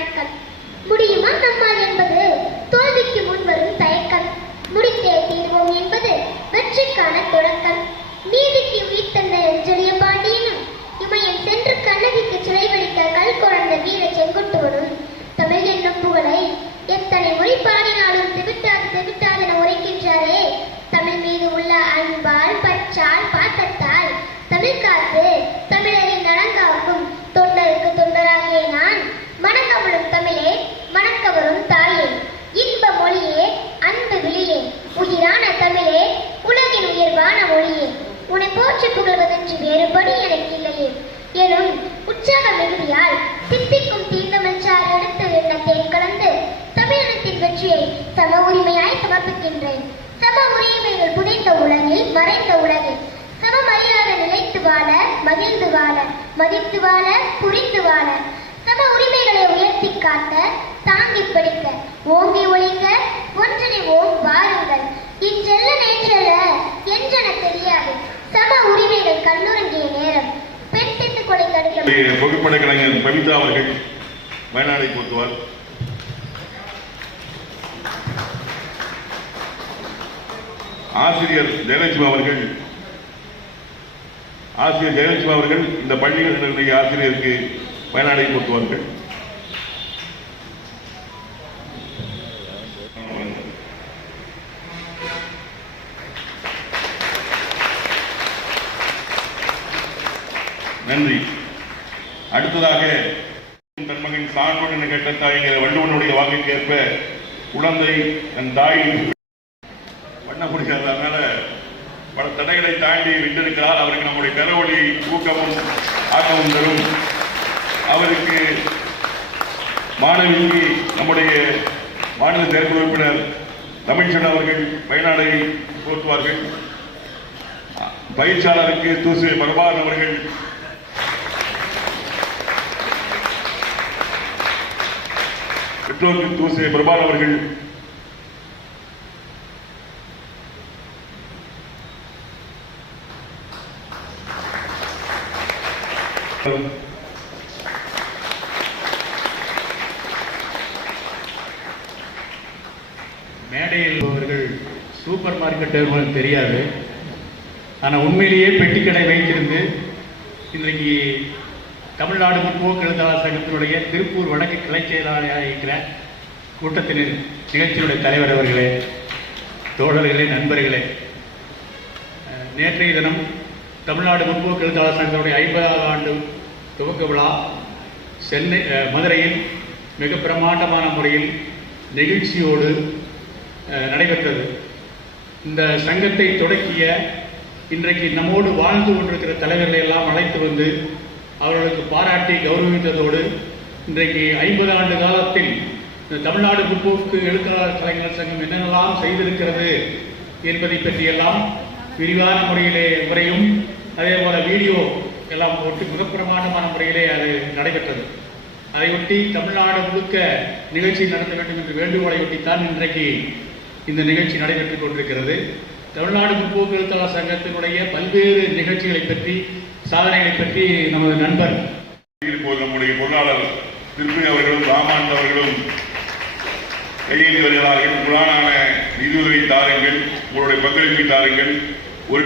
வணக்கம். முடியுமா நம்மால் என்பது தோல்விக்கு முன் வரும் தயக்கம். முடித்தே தீர்வோம் என்பது வெற்றிக்கான தொடக்கம். நீதிக்கு உயிர் தந்த எஞ்சலிய பாண்டியனும் இமயம் சென்று கண்ணகிக்கு சிறை வடித்த கல் குழந்த வீர செங்குட்டுவனும் தமிழ் என்னும் புகழை எத்தனை முறை பாடினாலும் திவிட்டாதென உரைக்கின்றாரே. தமிழ் மீது உள்ள அன்பால் பற்றால் பாத்தத்தால் தமிழ் காத்து தமிழரின் நலங்காக்கும் தொண்டருக்கு தொண்டராகிய நான் மணக்கவளும் தமிழே மணக்கவரும் தாயே இன்ப மொழியே அன்பு விழியே உயிரான தமிழே உலகின் உயர்வான மொழியே உன்னை போற்றி புகழ்வதென்று வேறுபடி எனக்கு இல்லையே எனும் உற்சாக மிகுதியால் தித்திக்கும் தீர்ந்தமிழ்ச்சார் எடுத்து எண்ணத்தை கலந்து தமிழினத்தின் வெற்றியை சம உரிமையாய் சமர்ப்பிக்கின்றேன். சம உரிமைகள் புதைந்த உலகில் மறைந்த உலகில் சமமரியாதை நிலைத்து வாழ மகிழ்ந்து வாழ மதித்து வாழ புரிந்து வாழ சம உரிமைகளை உயர்த்தி காட்ட தாங்கி படிக்க ஓங்கி ஒழிக்க ஒன்றனை ஓம் வாருங்கள் இன்றெல்ல நேற்றல்ல என்றென தெரியாது சம உரிமைகள் கண்ணுறங்கிய நேரம் பெண் திட்டு கொலை தடுக்க புகைப்பட கலைஞர் பவிதா அவர்கள் வயநாடை போற்றுவார். ஆசிரியர் ஜெயலட்சுமி அவர்கள் இந்த பள்ளிகளுடைய ஆசிரியருக்கு வயநாடை போற்றுவார்கள். நன்றி. அடுத்ததாக தன் மகன் சான்றோடு கேட்ட தாய்ங்கிற வள்ளுவனுடைய வாக்குக்கேற்ப குழந்தை தன் தாய் பண்ண முடியாது. அதனால பல தடைகளை தாண்டி வென்றிருக்கிறார். அவருக்கு நம்முடைய கரவொலி ஊக்கமும் ஆக்கமும் தரும். அவருக்கு மாணவிக்கு நம்முடைய மாநில செயற்குழு உறுப்பினர் தமிழ்ச்செல்வன் அவர்கள் வயநாடை போற்றுவார்கள். பயிற்சியாளருக்கு தூசு பிரபாகரன் அவர்கள் பெற்றோருக்கு தூசு பிரபாகரன் அவர்கள் மேடையில் அவர்கள் சூப்பர் மார்க்கெட் தெரியாது. ஆனால் உண்மையிலேயே பெட்டிக்கடை வைத்திருந்து இன்றைக்கு தமிழ்நாடு முற்போக்கு எழுத்தாளர் சங்கத்தினுடைய திருப்பூர் வடக்கு கிளை செயலாளராக இருக்கிற கூட்டத்தின் நிகழ்ச்சியுடைய தலைவர் அவர்களே, தோழர்களே, நண்பர்களே, நேற்றைய தினம் தமிழ்நாடு முற்போக்கு எழுத்தாளர் சங்கத்தினுடைய 50வது ஆண்டு துவக்க விழா மதுரையில் மிக பிரமாண்டமான முறையில் நிகழ்ச்சியோடு நடைபெற்றது. இந்த சங்கத்தை தொடக்கிய இன்றைக்கு நம்மோடு வாழ்ந்து கொண்டிருக்கிற தலைவர்களை எல்லாம் அழைத்து வந்து அவர்களுக்கு பாராட்டி கௌரவித்ததோடு இன்றைக்கு 50 ஆண்டு காலத்தில் இந்த தமிழ்நாடு முற்போக்கு எழுத்தாளர் கலைஞர் சங்கம் என்னென்னலாம் செய்திருக்கிறது என்பதை பற்றியெல்லாம் விரிவான முறையும் அதே போல வீடியோ எல்லாம் போட்டு மிக பிரமாண்டமான முறையிலே அது நடைபெற்றது. அதையொட்டி தமிழ்நாடு முழுக்க நிகழ்ச்சி நடத்த வேண்டும் என்ற வேண்டுகோளை ஒட்டித்தான் இன்றைக்கு இந்த நிகழ்ச்சி நடைபெற்றுக் கொண்டிருக்கிறது. தமிழ்நாடு முற்போக்கு எழுத்தாளர் சங்கத்தினுடைய பல்வேறு நிகழ்ச்சிகளை பற்றி சாதனைகளை பற்றி நமது நண்பர் நம்முடைய பொருளாளர் திருப்பி அவர்களும் ராமானந்த் அவர்களும் கையெழுத்து வருகிறார்கள். புராணான நிதியுதவி தாருங்கள், உங்களுடைய பங்களிப்பை தாருங்கள். ஒரு